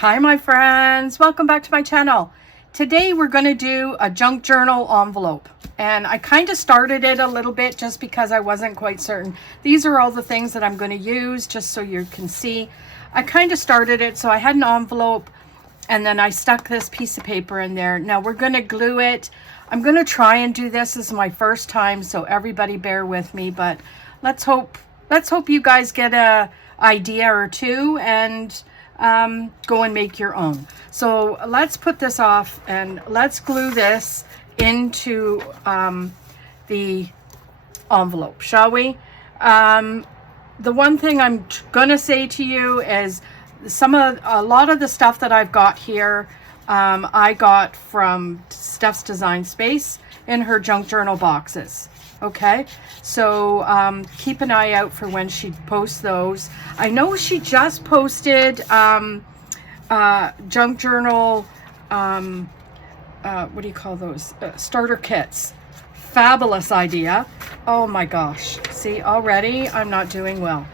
Hi my friends, welcome back to my channel. Today we're going to do a junk journal envelope, and I kind of started it a little bit just because I wasn't quite certain. These are all the things that I'm going to use just so you can see. I kind of started it, so I had an envelope and then I stuck this piece of paper in there. Now we're going to glue it. I'm going to try and do this. This is my first time, so everybody bear with me, but let's hope you guys get a idea or two and go and make your own. So let's put this off and let's glue this into the envelope, shall we? The one thing I'm gonna say to you is a lot of the stuff that I've got here, I got from Steph's Design Space in her junk journal boxes. Okay, so keep an eye out for when she posts those. I know she just posted junk journal, what do you call those? Starter kits. Fabulous idea. Oh my gosh. See, already I'm not doing well.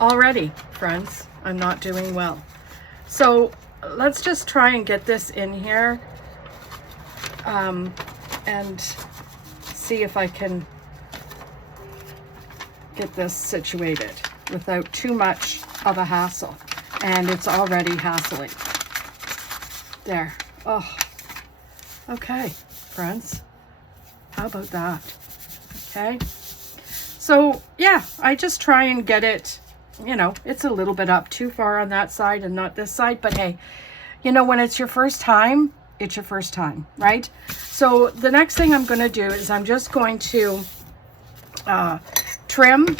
Already, friends, I'm not doing well. So let's just try and get this in here and see if I can get this situated without too much of a hassle. And it's already hassling. There. Oh, okay, friends. How about that? Okay. So yeah, I just try and get it, you know, it's a little bit up too far on that side and not this side, but hey, you know, when it's your first time, it's your first time, right? So the next thing I'm going to do is I'm just going to trim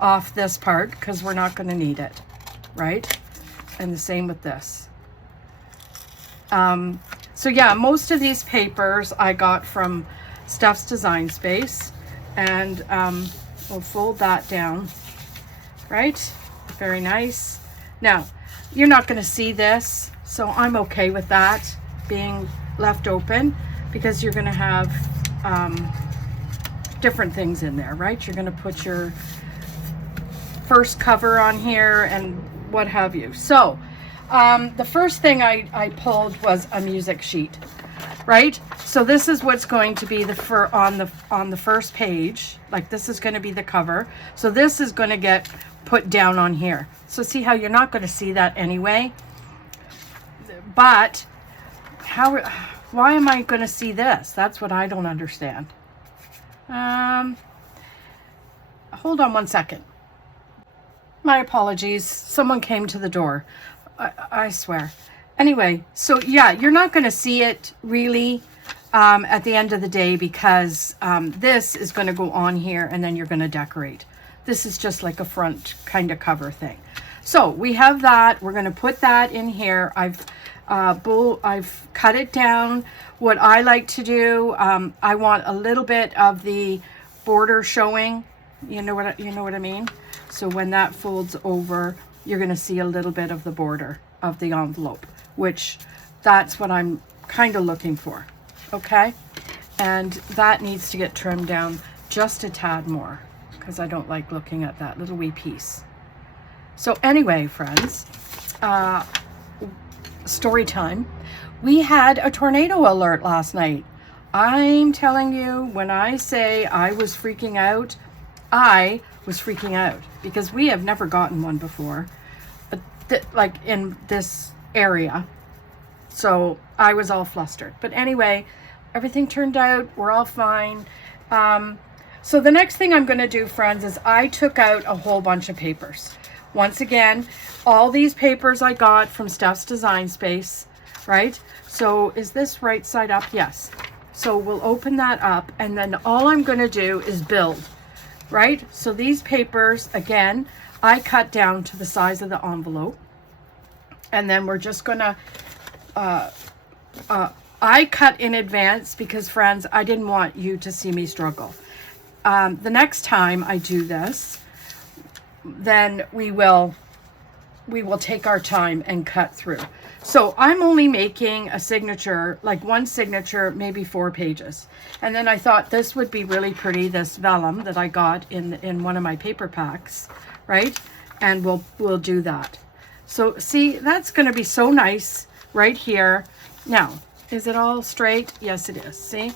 off this part because we're not going to need it, right? And the same with this. So yeah, most of these papers I got from Steph's Design Space, and we'll fold that down, right? Very nice. Now, you're not going to see this, so I'm okay with that being left open because you're going to have different things in there, right? You're going to put your first cover on here and what have you. So the first thing I pulled was a music sheet, right? So this is what's going to be on the first page. Like, this is going to be the cover. So this is going to get put down on here. So see how you're not going to see that anyway. But why am I going to see this? That's what I don't understand. Hold on one second. My apologies. Someone came to the door. I swear. Anyway, so yeah, you're not going to see it really at the end of the day because this is going to go on here and then you're going to decorate. This is just like a front kind of cover thing. So we have that. We're going to put that in here. I've cut it down. What I like to do, I want a little bit of the border showing. You know what I mean? So when that folds over, you're going to see a little bit of the border of the envelope, which that's what I'm kind of looking for. Okay. And that needs to get trimmed down just a tad more because I don't like looking at that little wee piece. So anyway, friends, story time. We had a tornado alert last night. I'm telling you, when I say I was freaking out, I was freaking out because we have never gotten one before, like in this area. So I was all flustered. But anyway, everything turned out. We're all fine. So the next thing I'm going to do, friends, is I took out a whole bunch of papers. Once again, all these papers I got from Steph's Design Space, right? So is this right side up? Yes. So we'll open that up and then all I'm going to do is build, right? So these papers, again, I cut down to the size of the envelope. And then we're just going to, I cut in advance because, friends, I didn't want you to see me struggle. The next time I do this, then we will take our time and cut through. So I'm only making a signature, like one signature, maybe 4 pages. And then I thought this would be really pretty, this vellum that I got in one of my paper packs, right? And we'll do that. So see, that's going to be so nice right here. Now, is it all straight? Yes, it is. See?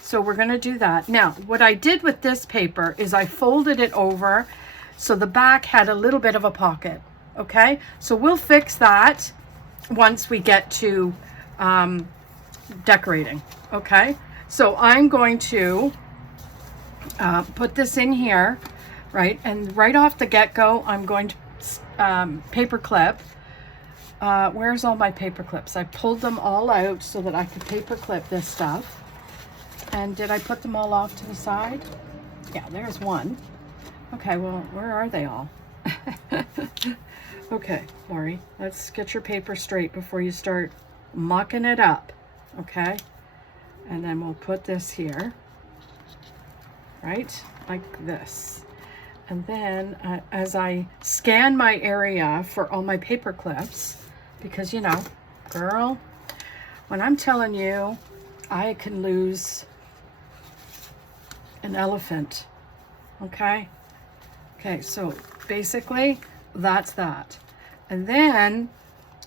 So we're going to do that. Now, what I did with this paper is I folded it over so the back had a little bit of a pocket. Okay? So we'll fix that once we get to decorating. Okay? So I'm going to put this in here, right? And right off the get-go, I'm going to paper clip. Where's all my paper clips? I pulled them all out so that I could paper clip this stuff. And did I put them all off to the side? Yeah, there's one. Okay, well, where are they all? Okay, Lori, let's get your paper straight before you start mucking it up. Okay? And then we'll put this here, right? Like this. And then as I scan my area for all my paper clips, because, you know, girl, when I'm telling you I can lose an elephant, okay? Okay, so basically that's that. And then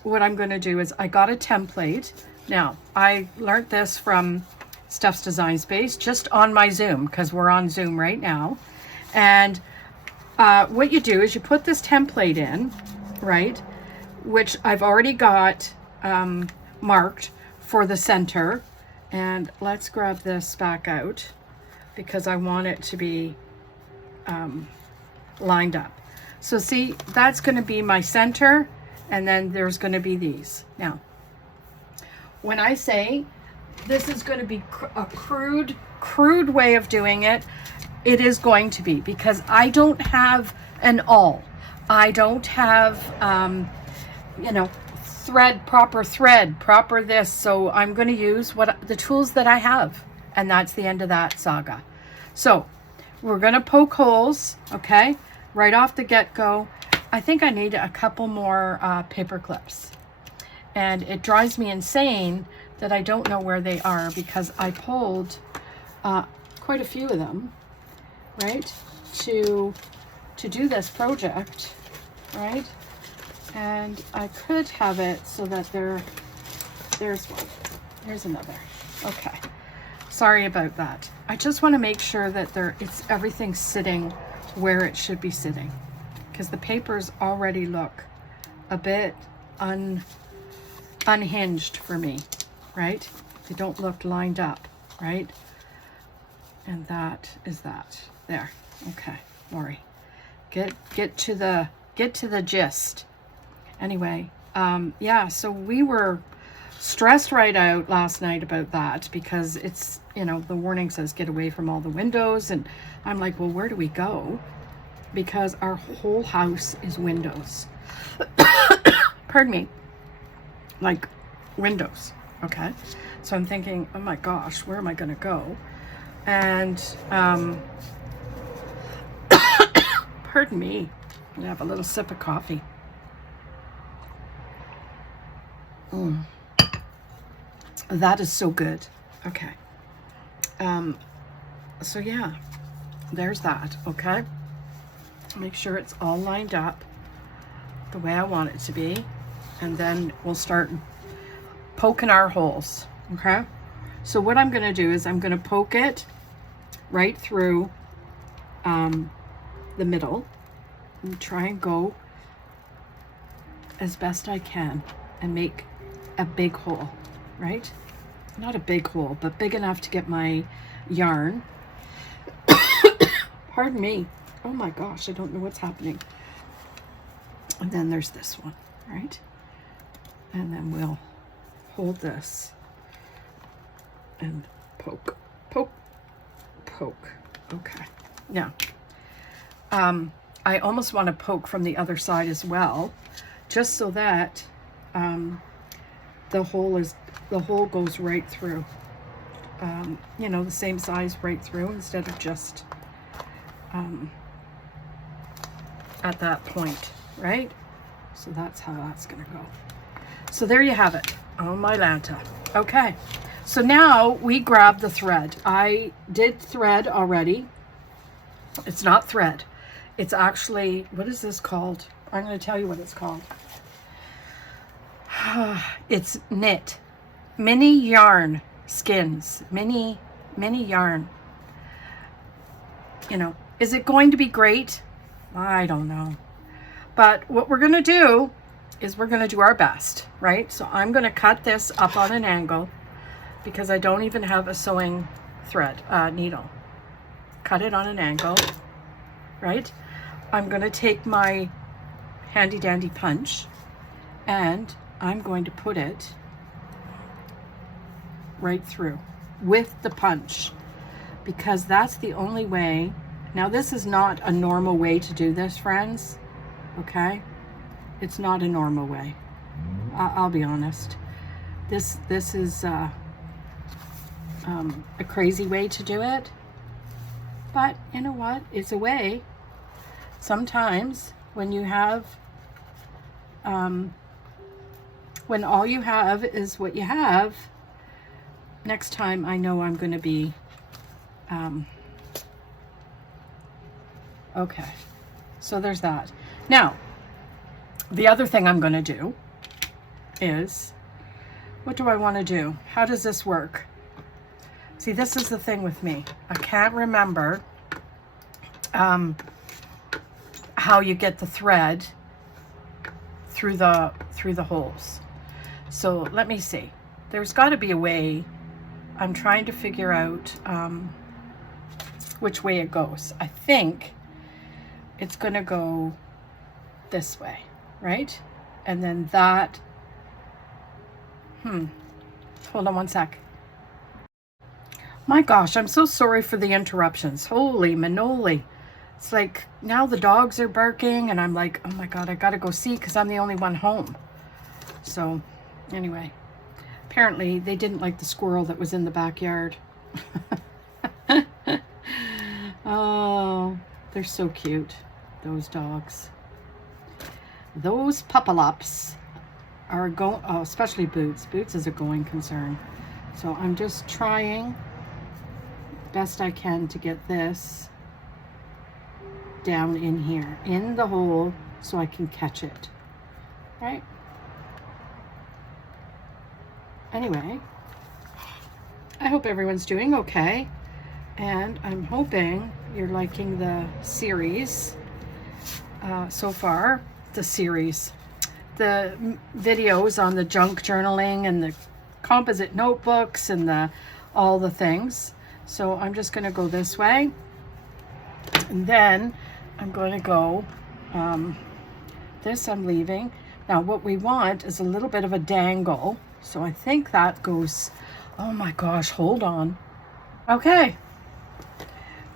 what I'm going to do is I got a template. Now, I learned this from Steph's Design Space just on my Zoom, because we're on Zoom right now. And what you do is you put this template in, right, which I've already got marked for the center. And let's grab this back out because I want it to be lined up. So see, that's going to be my center, and then there's going to be these. Now, when I say this is going to be a crude way of doing it, it is going to be, because I don't have an awl. I don't have, you know, proper this. So I'm going to use the tools that I have, and that's the end of that saga. So we're going to poke holes, okay, right off the get-go. I think I need a couple more paper clips, and it drives me insane that I don't know where they are, because I pulled quite a few of them, right, to do this project, right? And I could have it so that there's one, there's another. Okay, sorry about that. I just want to make sure that everything's sitting where it should be sitting, because the papers already look a bit unhinged for me, right? They don't look lined up, right? And that is that. There. Okay, Lori, get to the gist. Anyway, yeah, so we were stressed right out last night about that, because it's, you know, the warning says get away from all the windows, and I'm like, well, where do we go? Because our whole house is windows. Pardon me. Like windows, okay? So I'm thinking, oh my gosh, where am I gonna go? And pardon me, I'm gonna have a little sip of coffee. That is so good. Okay. So yeah, there's that. Okay. Make sure it's all lined up the way I want it to be, and then we'll start poking our holes. Okay. So what I'm going to do is I'm going to poke it right through the middle and try and go as best I can and make a big hole, right? Not a big hole, but big enough to get my yarn. Pardon me. Oh my gosh, I don't know what's happening. And then there's this one, right? And then we'll hold this and poke, poke, poke. Okay. Now, I almost want to poke from the other side as well, just so that the hole goes right through. You know, the same size right through, instead of just at that point, right? So that's how that's gonna go. So there you have it. Oh my Lanta. Okay, so now we grab the thread. I did thread already. It's not thread. It's actually, what is this called? I'm going to tell you what it's called. It's knit. Mini yarn skins. Mini yarn. You know, is it going to be great? I don't know. But what we're going to do is we're going to do our best, right? So I'm going to cut this up on an angle because I don't even have a sewing thread, needle. Cut it on an angle, right? I'm going to take my handy dandy punch and I'm going to put it right through with the punch, because that's the only way. Now, this is not a normal way to do this, friends, okay? It's not a normal way. I'll be honest. This is a crazy way to do it, but you know what? It's a way. Sometimes when you have, when all you have is what you have, next time I know I'm going to be, okay, so there's that. Now, the other thing I'm going to do is, what do I want to do? How does this work? See, this is the thing with me. I can't remember how you get the thread through the holes. So let me see. There's got to be a way. I'm trying to figure out which way it goes. I think it's going to go this way, right? And then that, hold on one sec. My gosh, I'm so sorry for the interruptions. Holy manoli. It's like now the dogs are barking and I'm like, oh my God, I gotta go see because I'm the only one home. So anyway, apparently they didn't like the squirrel that was in the backyard. Oh, they're so cute, those dogs. Those pupalops are going, oh, especially Boots. Boots is a going concern. So I'm just trying best I can to get this down in here, in the hole, so I can catch it, right? Anyway, I hope everyone's doing okay, and I'm hoping you're liking the series so far. The series, the videos on the junk journaling and the composite notebooks and the all the things. So I'm just going to go this way, and then I'm going to go this I'm leaving. Now what we want is a little bit of a dangle, so I think that goes, oh my gosh, hold on. Okay,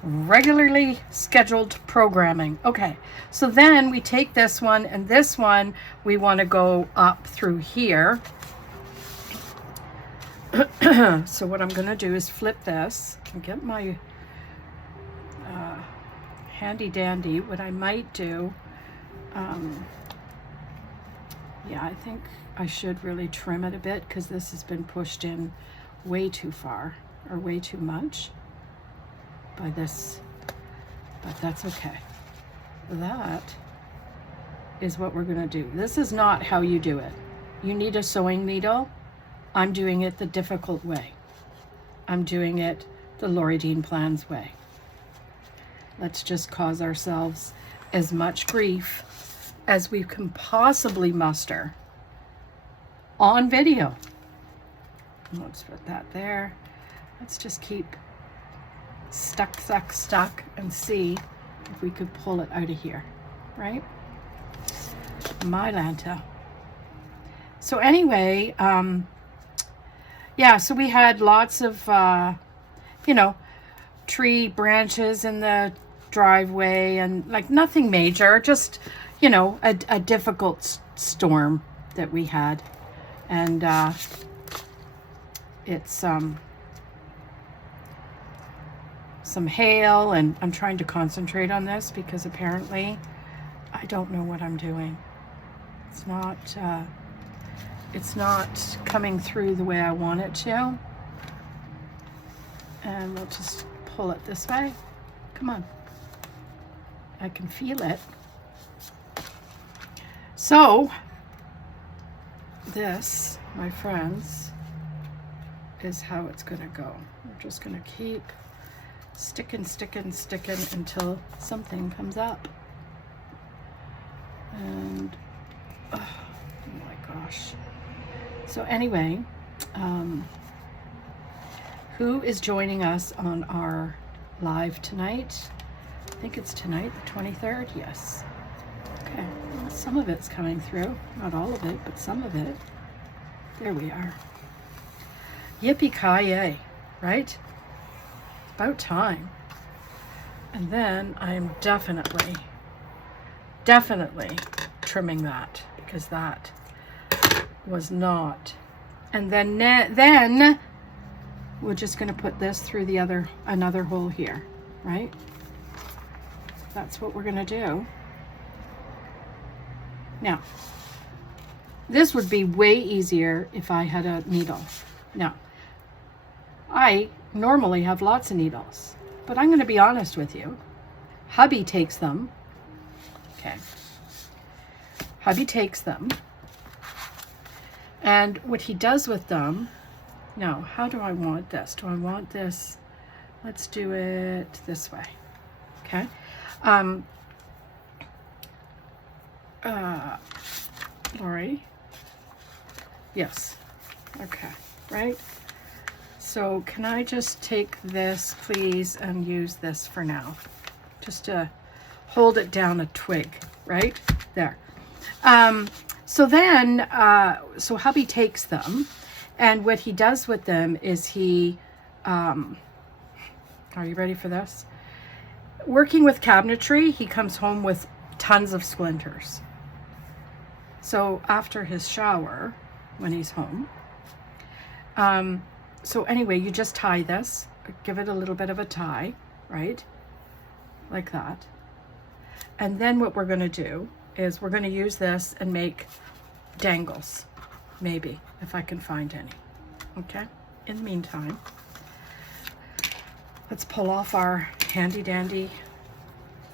regularly scheduled programming. Okay, so then we take this one, and this one we want to go up through here. So what I'm going to do is flip this and get my handy dandy. What I might do, yeah, I think I should really trim it a bit because this has been pushed in way too far or way too much by this, but that's okay. That is what we're going to do. This is not how you do it. You need a sewing needle. I'm doing it the difficult way. I'm doing it the Lori Dean Plans way. Let's just cause ourselves as much grief as we can possibly muster on video. Let's put that there. Let's just keep stuck and see if we could pull it out of here, right? My Lanta. So anyway, yeah, so we had lots of, you know, tree branches in the driveway and like nothing major, just, you know, a difficult storm that we had. And it's some hail, and I'm trying to concentrate on this because apparently I don't know what I'm doing. It's not coming through the way I want it to. And we'll just pull it this way. Come on. I can feel it. So this, my friends, is how it's gonna go. We're just gonna keep sticking until something comes up. And oh my gosh. So anyway, who is joining us on our live tonight? I think it's tonight, the 23rd. Yes. Okay. Well, some of it's coming through. Not all of it, but some of it. There we are. Yippee-ki-yay, right? About time. And then I'm definitely trimming that, because that was not. And then we're just going to put this through the another hole here, right? That's what we're going to do. Now, this would be way easier if I had a needle. Now, I normally have lots of needles, but I'm going to be honest with you. Hubby takes them. Okay. Hubby takes them. And what he does with them, now, how do I want this? Do I want this? Let's do it this way. Okay. Lori. Yes. Okay. Right. So can I just take this, please, and use this for now? Just to hold it down a twig, right? There. So then, so hubby takes them, and what he does with them is he, are you ready for this? Working with cabinetry, he comes home with tons of splinters. So after his shower, when he's home, so anyway, you just tie this, give it a little bit of a tie, right? Like that. And then what we're going to do is we're going to use this and make dangles, maybe, if I can find any. Okay? In the meantime, let's pull off our handy dandy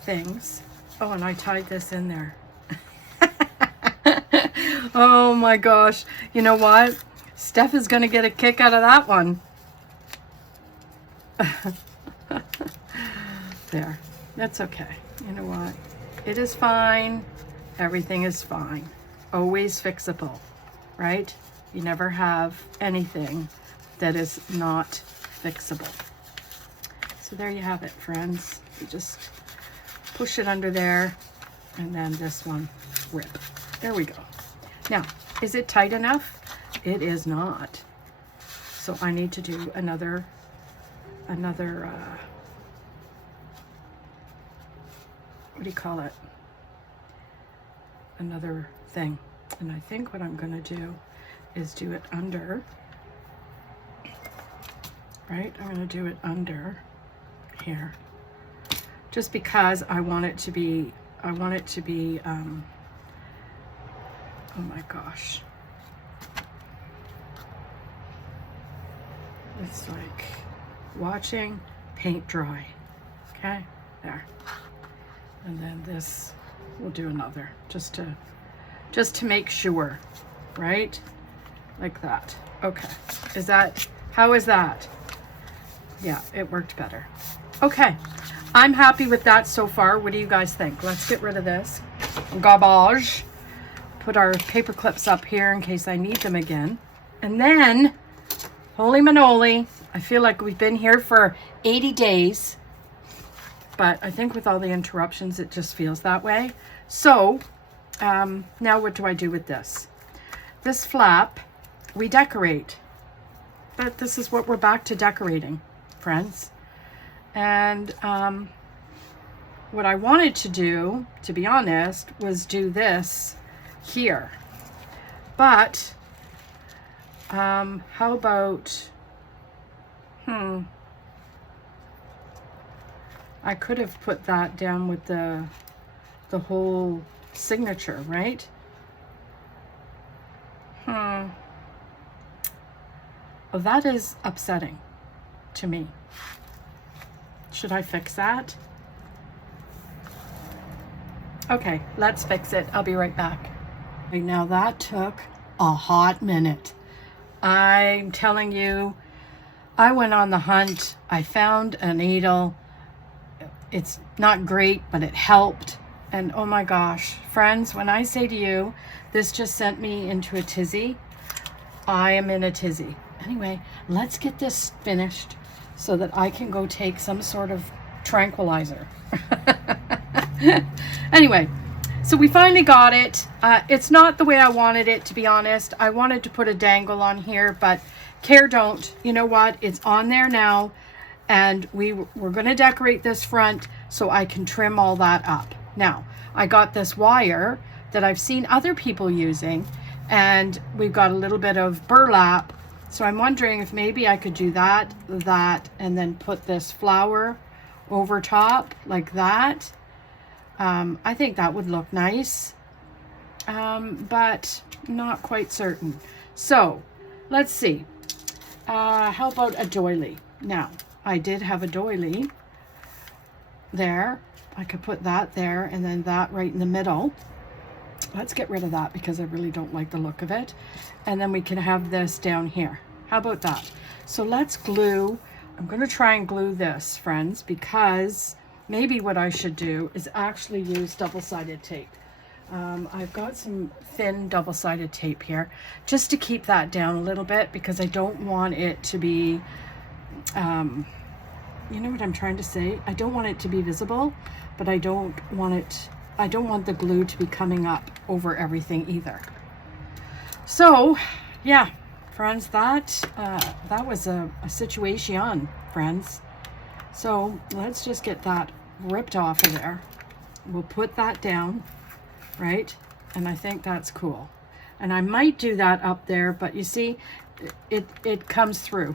things. Oh, and I tied this in there. Oh my gosh. You know what? Steph is going to get a kick out of that one. There. That's okay. You know what? It is fine. Everything is fine. Always fixable, right? You never have anything that is not fixable. So there you have it, friends. You just push it under there, and then this one, rip. There we go. Now, is it tight enough? It is not. So I need to do another what do you call it? Another thing. And I think what I'm going to do is do it under, right? I'm going to do it under here, just because I want it to be, oh my gosh. It's like watching paint dry. Okay, there. And then this, we'll do another, just to make sure, right? Like that. Okay. How is that? Yeah, it worked better. Okay. I'm happy with that so far. What do you guys think? Let's get rid of this garbage. Put our paper clips up here in case I need them again. And then, holy manoli, I feel like we've been here for 80 days. But I think with all the interruptions, it just feels that way. So, now what do I do with this? This flap, we decorate. But this is what we're back to decorating, friends. And what I wanted to do, to be honest, was do this here. But, how about, I could have put that down with the whole signature, right? Oh, that is upsetting to me. Should I fix that? Okay, let's fix it. I'll be right back. Right now that took a hot minute. I'm telling you, I went on the hunt. I found a needle. It's not great, but it helped. And oh my gosh, friends, when I say to you, this just sent me into a tizzy, I am in a tizzy. Anyway, let's get this finished so that I can go take some sort of tranquilizer. Anyway, so we finally got it. It's not the way I wanted it, to be honest. I wanted to put a dangle on here, but care don't. You know what? It's on there now, and we're going to decorate this front so I can trim all that up. Now, I got this wire that I've seen other people using, and we've got a little bit of burlap. So I'm wondering if maybe I could do that, and then put this flower over top like that. I think that would look nice, but not quite certain. So let's see. How about a doily? Now, I did have a doily there. I could put that there and then that right in the middle. Let's get rid of that because I really don't like the look of it. And then we can have this down here. How about that? So let's glue. I'm going to try and glue this, friends, because maybe what I should do is actually use double-sided tape. I've got some thin double-sided tape here just to keep that down a little bit because I don't want it to be, you know what I'm trying to say? I don't want it to be visible, but I don't want the glue to be coming up over everything either. So, yeah, friends, that was a situation, friends. So let's just get that ripped off of there. We'll put that down, right? And I think that's cool. And I might do that up there, but you see, it comes through,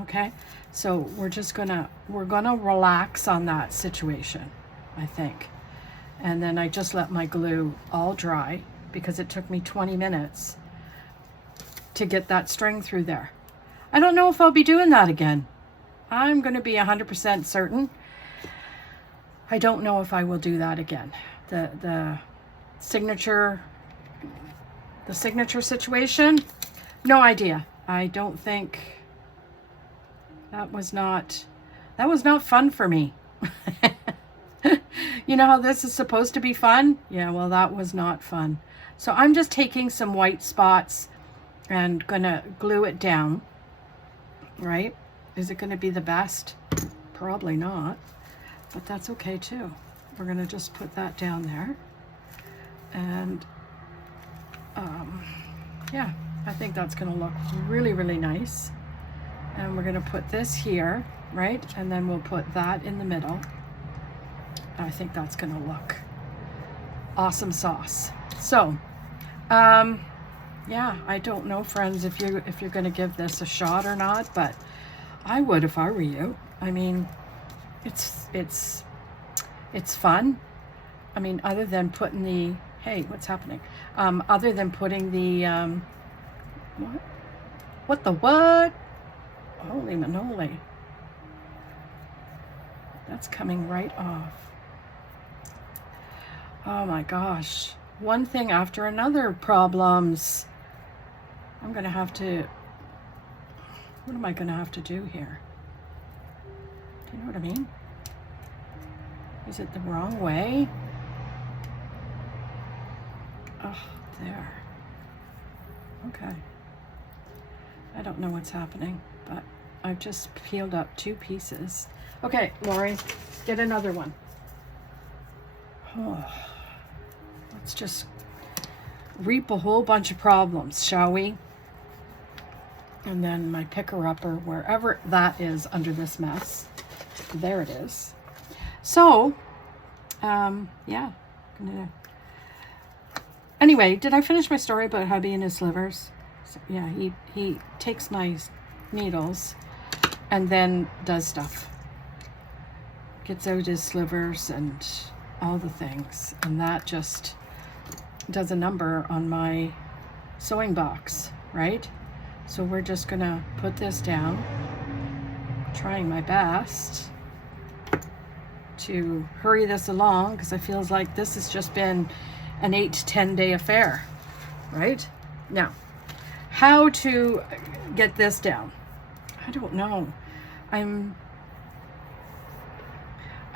okay? So we're gonna relax on that situation, I think. And then I just let my glue all dry because it took me 20 minutes to get that string through there. I don't know if I'll be doing that again. I'm going to be 100% certain. I don't know if I will do that again. The signature situation, no idea. I don't think that was not fun for me. You know how this is supposed to be fun? Yeah, well, that was not fun. So I'm just taking some white spots and gonna glue it down, right? Is it gonna be the best? Probably not, but that's okay too. We're gonna just put that down there. And yeah, I think that's gonna look really, really nice. And we're gonna put this here, right? And then we'll put that in the middle. I think that's gonna look awesome sauce. So, yeah, I don't know, friends, if you're gonna give this a shot or not, but I would if I were you. I mean, it's fun. I mean, other than putting the, hey, what's happening? Other than putting the, what the what? Holy manoli. That's coming right off. Oh my gosh. One thing after another problems. I'm gonna have to, what am I gonna have to do here? Do you know what I mean? Is it the wrong way? Oh, there. Okay. I don't know what's happening, but I've just peeled up 2 pieces. Okay, Lori, get another one. Oh, let's just reap a whole bunch of problems, shall we? And then my picker-upper, wherever that is under this mess. There it is. So, yeah. Anyway, did I finish my story about hubby and his slivers? So, yeah, he takes my needles and then does stuff. Gets out his slivers and all the things. And that just does a number on my sewing box, right? So we're just gonna put this down, trying my best to hurry this along because it feels like this has just been an 8 to 10 day affair, right? Now, how to get this down. I don't know. I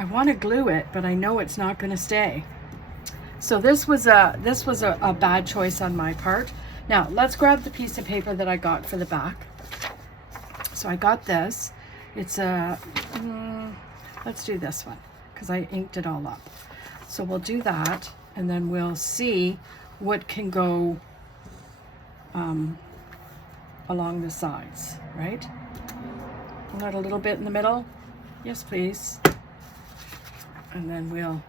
want to glue it, but I know it's not going to stay. So this was a bad choice on my part. Now let's grab the piece of paper that I got for the back. So I got this. It's a, let's do this one because I inked it all up. So we'll do that, and then we'll see what can go along the sides, right? Not a little bit in the middle? Yes, please. And then we'll,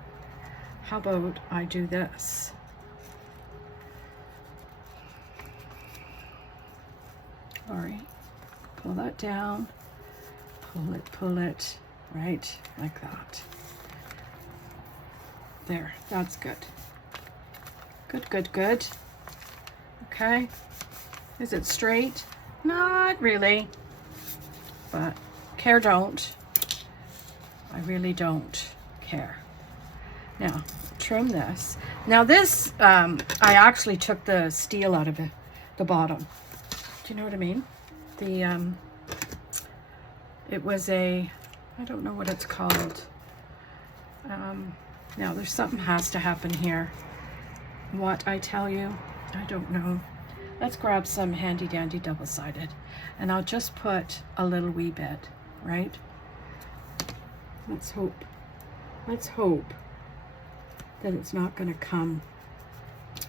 how about I do this? Sorry. Pull that down, pull it, right, like that. There, that's good. Good. Okay. Is it straight? Not really, but care don't. I really don't care. Now, trim this. Now this, I actually took the steel out of it, the bottom. Do you know what I mean? The, it was a, I don't know what it's called. Now there's something has to happen here. What I tell you, I don't know. Let's grab some handy dandy double-sided, and I'll just put a little wee bit, right? Let's hope that it's not going to come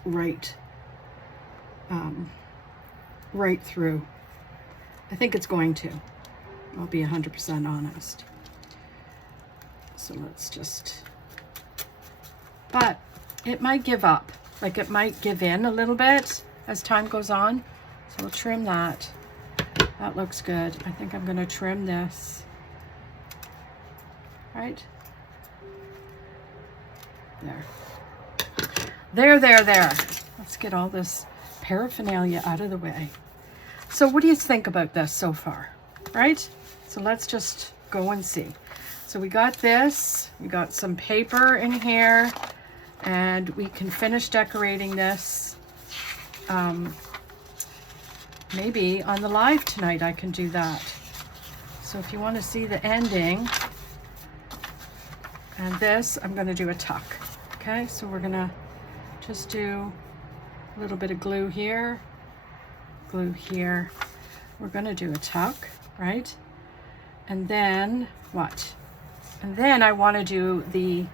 right, right through. I think it's going to. I'll be 100% honest. So let's just, but it might give up. Like it might give in a little bit as time goes on. So we'll trim that. That looks good. I think I'm going to trim this. Right? There. Let's get all this paraphernalia out of the way. So what do you think about this so far? Right? So let's just go and see. So we got this. We got some paper in here. And we can finish decorating this. Maybe on the live tonight I can do that. So if you want to see the ending, and this, I'm going to do a tuck. Okay, so we're going to just do a little bit of glue here, glue here. We're going to do a tuck, right? And then what? And then I want to do the,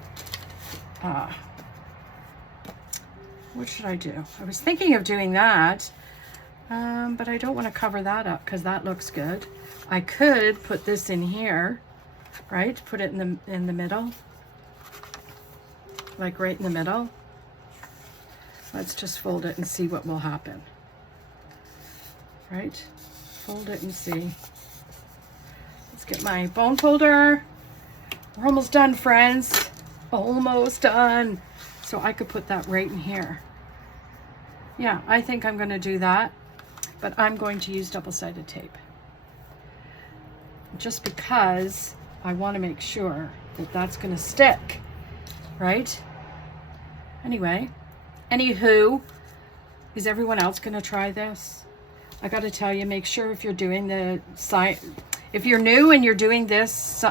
what should I do? I was thinking of doing that, but I don't want to cover that up because that looks good. I could put this in here, right? Put it in the middle, like right in the middle. Let's just fold it and see what will happen. Right? Fold it and see. Let's get my bone folder. We're almost done, friends. Almost done. So I could put that right in here. Yeah, I think I'm going to do that, but I'm going to use double-sided tape. Just because I want to make sure that that's going to stick, right? Anyway, anywho, is everyone else going to try this? I got to tell you, make sure if you're doing the if you're new and you're doing this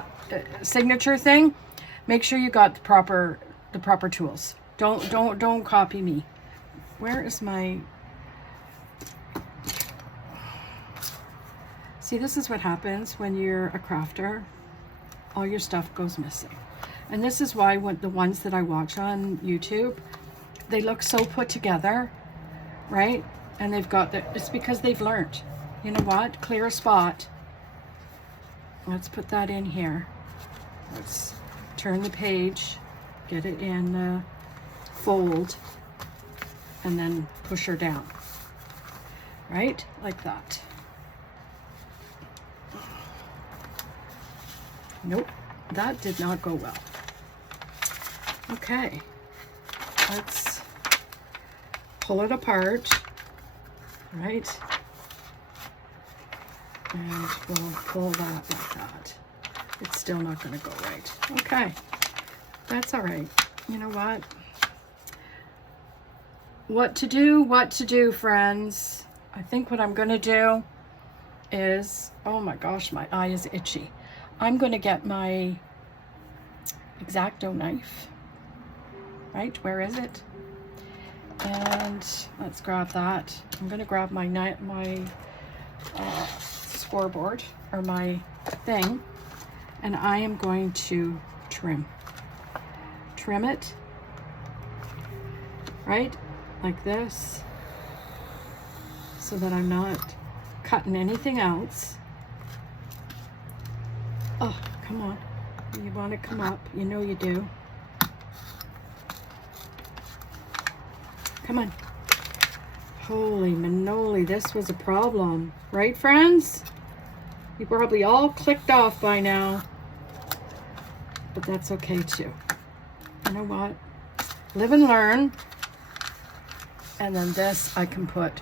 signature thing, make sure you got the proper tools. Don't copy me. Where is my, see, this is what happens when you're a crafter. All your stuff goes missing. And this is why when the ones that I watch on YouTube, they look so put together, right? And they've got it's because they've learned. You know what? Clear a spot. Let's put that in here. Let's turn the page, get it in the fold, and then push her down. Right? Like that. Nope, that did not go well. Okay, let's pull it apart, right? And we'll pull that like that. It's still not going to go right. Okay, that's all right. You know what? What to do, friends. I think what I'm going to do is, oh my gosh, my eye is itchy. I'm going to get my X-Acto knife. Right, where is it? And let's grab that. I'm going to grab my scoreboard, or my thing, and I am going to trim it, right, like this, so that I'm not cutting anything else. Oh, come on. You want to come up. You know you do. Come on. Holy manoli, this was a problem. Right, friends? You probably all clicked off by now. But that's okay, too. You know what? Live and learn. And then this I can put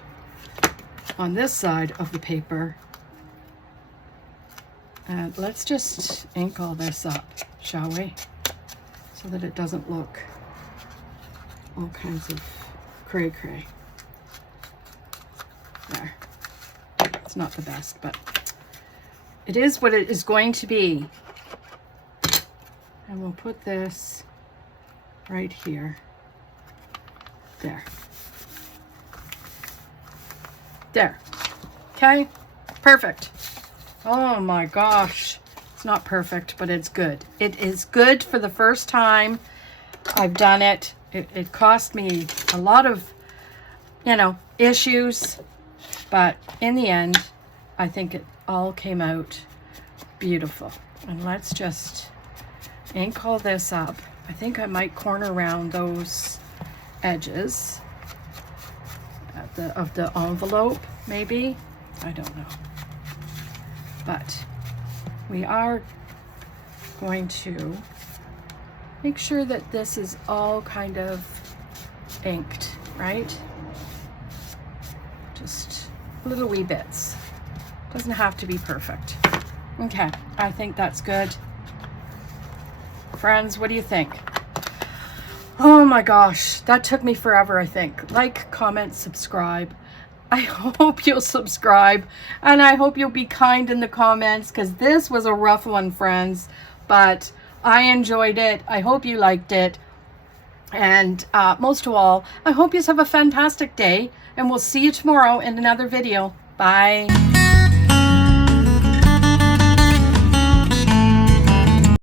on this side of the paper. And let's just ink all this up, shall we? So that it doesn't look all kinds of cray-cray. There. It's not the best, but it is what it is going to be. And we'll put this right here. There. There. Okay? Perfect. Oh my gosh. It's not perfect, but it's good. It is good for the first time I've done it. It cost me a lot of, you know, issues, but in the end, I think it all came out beautiful. And let's just ink all this up. I think I might corner around those edges of the envelope, maybe. I don't know. But we are going to make sure that this is all kind of inked, right? Just little wee bits. Doesn't have to be perfect. Okay, I think that's good. Friends, what do you think? Oh my gosh, that took me forever, I think. Like, comment, subscribe. I hope you'll subscribe, and I hope you'll be kind in the comments, because this was a rough one, friends, but I enjoyed it. I hope you liked it, and most of all, I hope you have a fantastic day, and we'll see you tomorrow in another video. Bye.